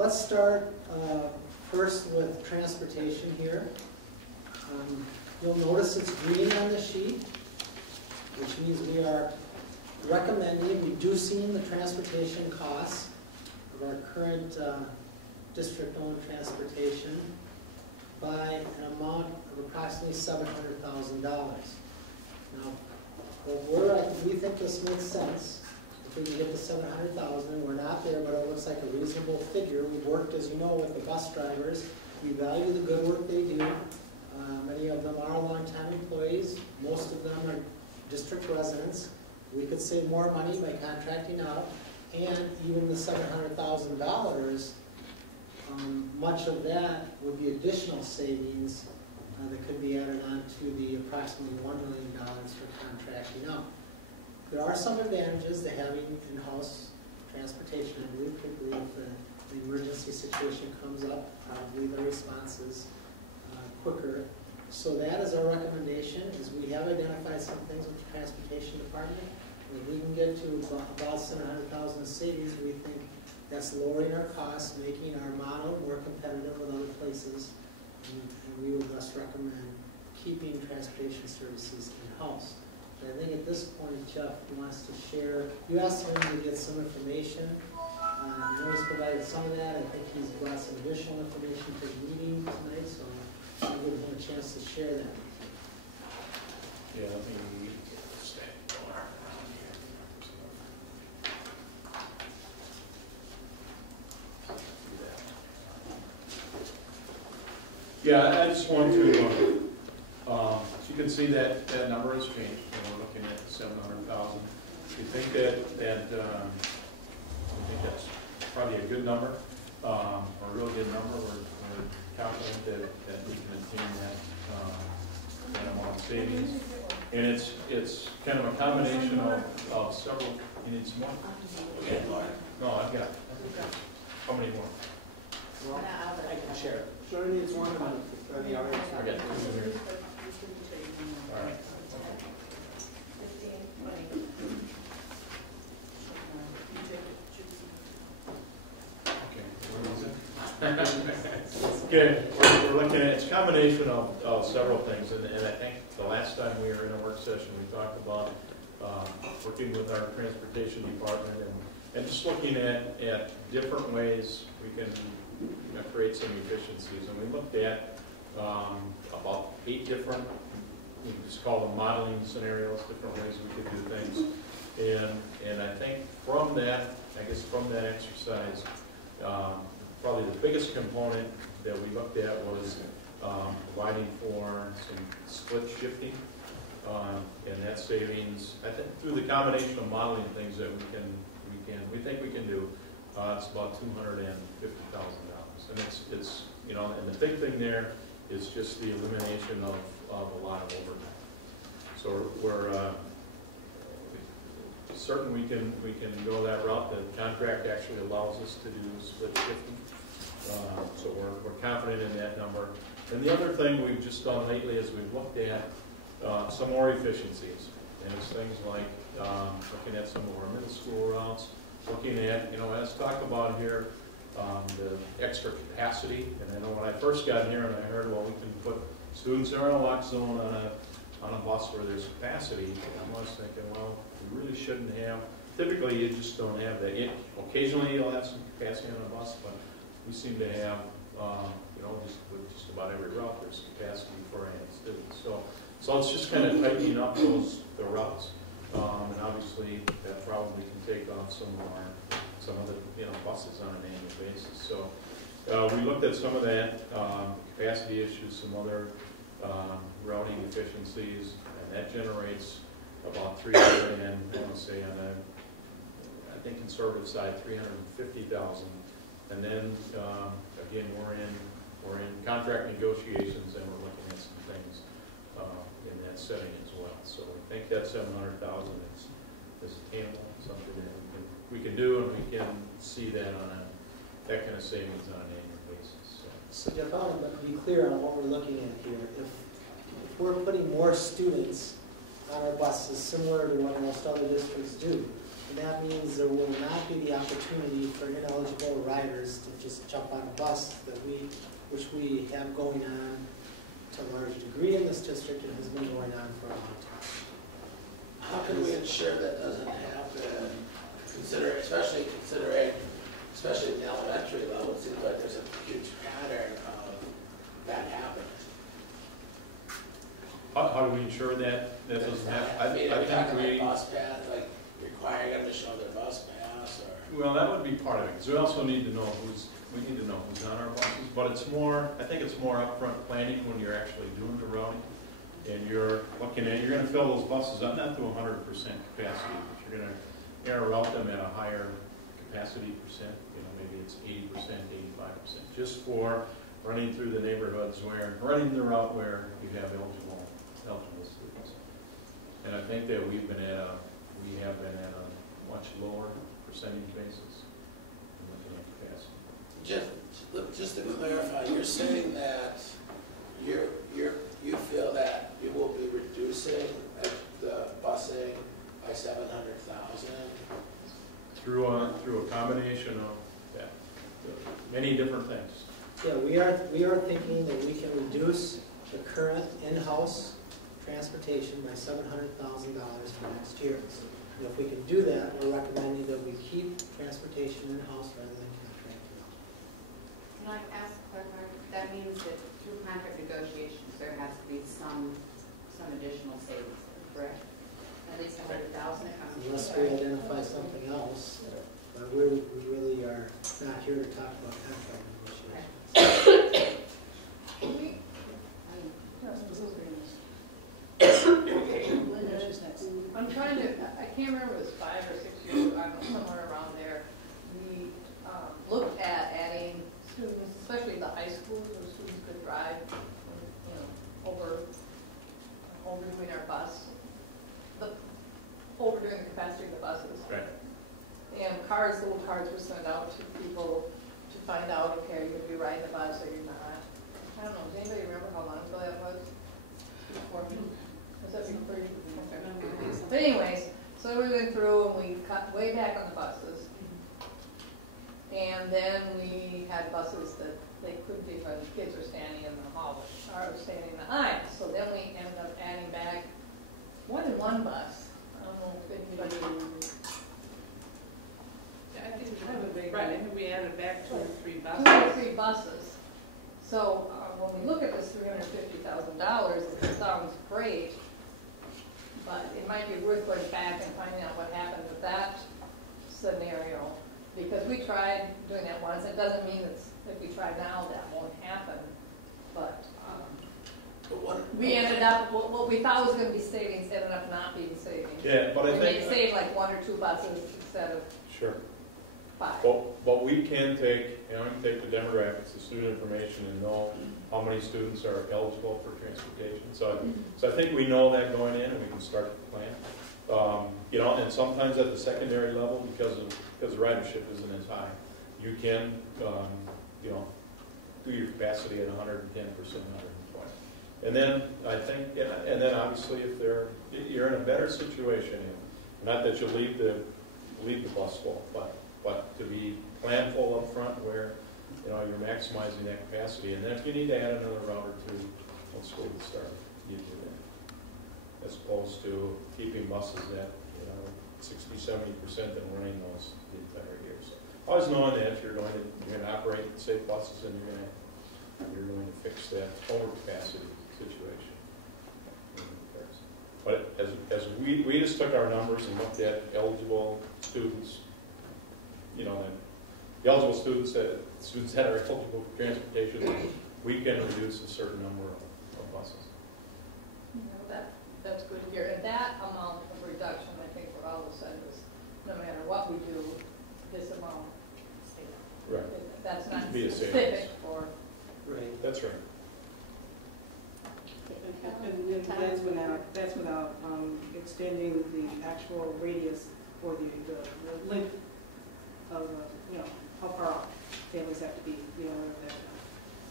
let's start first with transportation here. You'll notice it's green on the sheet, which means we are recommending reducing the transportation costs of our current district-owned transportation by an amount of approximately $700,000. Now, we think this makes sense. If we can get to $700,000, we're not there, but it looks like a reasonable figure. We've worked, as you know, with the bus drivers. We value the good work they do. Many of them are long-time employees. Most of them are district residents. We could save more money by contracting out, and even the $700,000, much of that would be additional savings that could be added on to the approximately $1 million for contracting out. There are some advantages to having in-house transportation. I believe, particularly if an emergency situation comes up, probably the response is quicker. So that is our recommendation, is we have identified some things with the transportation department. If we can get to about $700,000 savings, we think that's lowering our costs, making our model more competitive with other places, and we would thus recommend keeping transportation services in-house. I think at this point, Jeff wants to share. You asked him to get some information. He's provided some of that. I think he's brought some additional information to the meeting tonight, so I'll give him a chance to share that. Yeah, let me stand around here. Yeah, I just want to. As you can see, that number has changed. We're looking at 700,000. We think that that's probably a good number, or a really good number. We're confident that we can attain that amount of savings. And it's kind of a combination of several. You need some more? Okay. No, I've got. How many more? Well, I can share it. Sure needs one on the other. I got two here. All right. Okay, we're looking at, it's a combination of several things, and I think the last time we were in a work session, we talked about working with our transportation department and just looking at different ways we can create some efficiencies. And we looked at about 8 different, we just call them modeling scenarios, different ways we could do things. And I think from that, from that exercise, probably the biggest component that we looked at was providing for some split shifting, and that savings, I think through the combination of modeling things that we think we can do, it's about $250,000. And it's and the big thing there is just the elimination of a lot of overtime. So we're certain we can go that route. The contract actually allows us to do split shifting. So we're confident in that number. And the other thing we've just done lately is we've looked at some more efficiencies. And it's things like looking at some of our middle school routes, looking at, as talked about here, the extra capacity. And I know when I first got here and I heard, well, we can put students in a lock zone on a bus where there's capacity, and I was thinking, well, we really shouldn't have. Typically, you just don't have that. Occasionally, you'll have some capacity on a bus, but we seem to have, with just about every route, there's capacity for any students. So it's just kind of tightening up the routes, and obviously that probably can take off some of the buses on an annual basis. So we looked at some of that capacity issues, some other routing efficiencies, and that generates about 300, and I want to say on a, I think conservative side, 350,000. And then again, we're in contract negotiations, and we're looking at some things in that setting as well. So we think that 700,000 is attainable, something that we can do, and we can see that that kind of savings on an annual basis. So Jeff, I want to be clear on what we're looking at here. If we're putting more students on our buses, similar to what most other districts do, And that means there will not be the opportunity for ineligible riders to just jump on a bus which we have going on to a large degree in this district and has been going on for a long time. How can we ensure that doesn't happen, especially at the elementary level? It seems like there's a huge pattern of that happening. How do we ensure that doesn't happen? I mean, are we talking like bus pass, like requiring them to show their bus pass, or? Well, that would be part of it, because we also need to know who's on our buses, but it's more, I think it's more upfront planning when you're actually doing the routing, and you're gonna fill those buses up, not to 100% capacity, but you're gonna route them at a higher capacity percent, maybe it's 80%, 85%, just for running through the neighborhoods running the route where you have eligible students. And I think that we have been at a much lower percentage basis in looking at capacity. Just to clarify, you're saying that you feel that you will be reducing the busing by 700,000? Through a combination of that, many different things. Yeah, we are thinking that we can reduce the current in-house transportation by $700,000 for next year. And if we can do that, we're recommending that we keep transportation in-house rather than contracted out. Can I ask a question? That means that through contract negotiations, there has to be some additional savings, correct? At least 100,000. Unless we identify something else, but we really are not here to talk about contract negotiations. I'm trying to, I can't remember if it was 5 or 6 years ago, I don't know, somewhere around there, we looked at adding students, especially the high schools, where students could drive, overdoing our bus, overdoing the capacity of the buses. Right. And little cards were sent out to people to find out, okay, are you going to be riding the bus or you're not? I don't know, does anybody remember how long ago that was? Before me? Was that before you? Okay. But anyways, so we went through and we cut way back on the buses. And then we had buses that they couldn't even, kids were standing in the hallway, or standing in the aisle. So then we ended up adding back more than one bus. I don't know if anybody. I think we added back 2 or 3 buses. 2 or 3 buses. So when we look at this $350,000, it sounds great, but it might be worth going back and finding out what happened with that scenario. Because we tried doing that once. It doesn't mean that if we try now that won't happen. But we ended up, what we thought was going to be savings ended up not being savings. Yeah, but I think they saved like 1 or 2 buses instead of sure. 5. But we can take, the demographics, the student information, and know how many students are eligible for transportation. So I think we know that going in, and we can start to plan. And sometimes at the secondary level, because ridership isn't as high, you can, do your capacity at 110%, 120. And then I think, and then obviously if you're in a better situation, not that you leave the bus full, but to be planful up front where you're maximizing that capacity. And then if you need to add another route or two, once school gets started, you do that. As opposed to keeping buses at 60–70% and running those the entire year. So always knowing that you're going to operate safe buses and you're going to fix that overcapacity situation. But as we just took our numbers and looked at eligible students, the eligible students that are eligible for transportation, we can reduce a certain number of buses. That's good to hear. And that amount of reduction, I think, for all of us is no matter what we do, this amount. Right. That's not be specific for. Right. That's right. And that's without extending the actual radius or the length of how far off families have to be, whatever that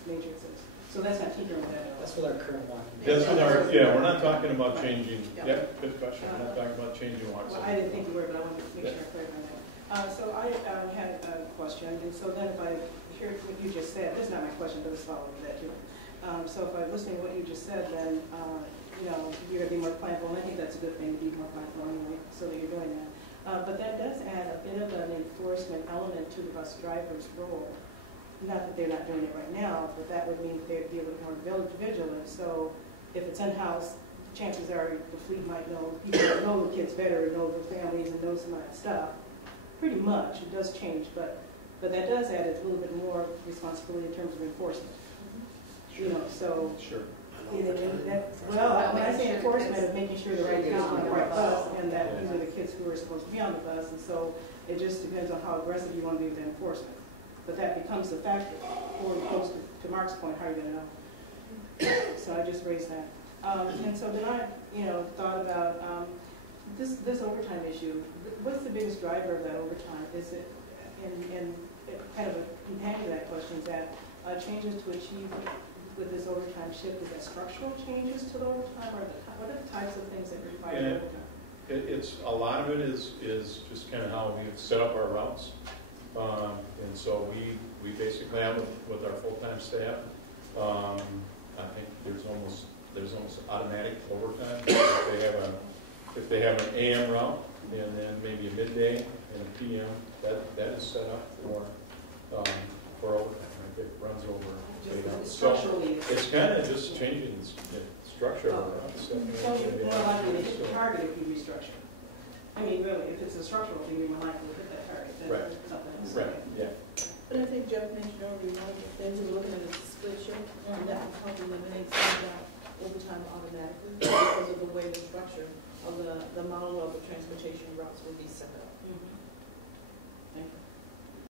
matrix is. So that's not keeping with that. That's with our current one. That's with our, yeah, we're not talking about changing, Yeah. yeah, good question, we're not talking about changing walks. Well, I didn't think you were, but I wanted to make sure I clarified that. So I had a question, and so then if I hear what you just said, this is not my question, but it's following that too. So if I'm listening to what you just said, then, you know, you're gonna be more planful, and I think that's a good thing to be more planful anyway, so that you're doing that. But that does add a bit of an enforcement element to the bus driver's role. Not that they're not doing it right now, but that would mean they'd be a little more vigilant. So if it's in-house, chances are the fleet might know, people that know the kids better, know the families, and know some of that stuff. Pretty much, it does change, but that does add a little bit more responsibility in terms of enforcement. You know, so. Sure. Either well, when I say enforcement, of making sure the right kids are on the right bus, and that these are the kids who are supposed to be on the bus, and so it just depends on how aggressive you want to be with the enforcement. But that becomes a factor, or close to Mark's point, how are you going to know? So I just raised that. And so then I, you know, thought about this overtime issue. What's the biggest driver of that overtime? Is it, and kind of a companion to that question, is that changes to achieve with this overtime shift, is that structural changes to the overtime, or what are the types of things that require overtime? It's a lot of it is just kind of how we've set up our routes. And so we basically have with our full-time staff, I think there's almost automatic overtime. If they have an AM route and then maybe a midday and a PM, that is set up for overtime. Right? It runs over. So it's kind of just changing the structure of the routes. So you're more likely to hit the target if you restructure. I mean, really, if it's a structural thing, you're more likely to hit that target than Right. something else. Right, yeah. But I think Jeff mentioned earlier, one of the things we're looking at is a split shift, and that will help eliminate some of that overtime automatically because of the way the structure of the model of the transportation routes will be set up.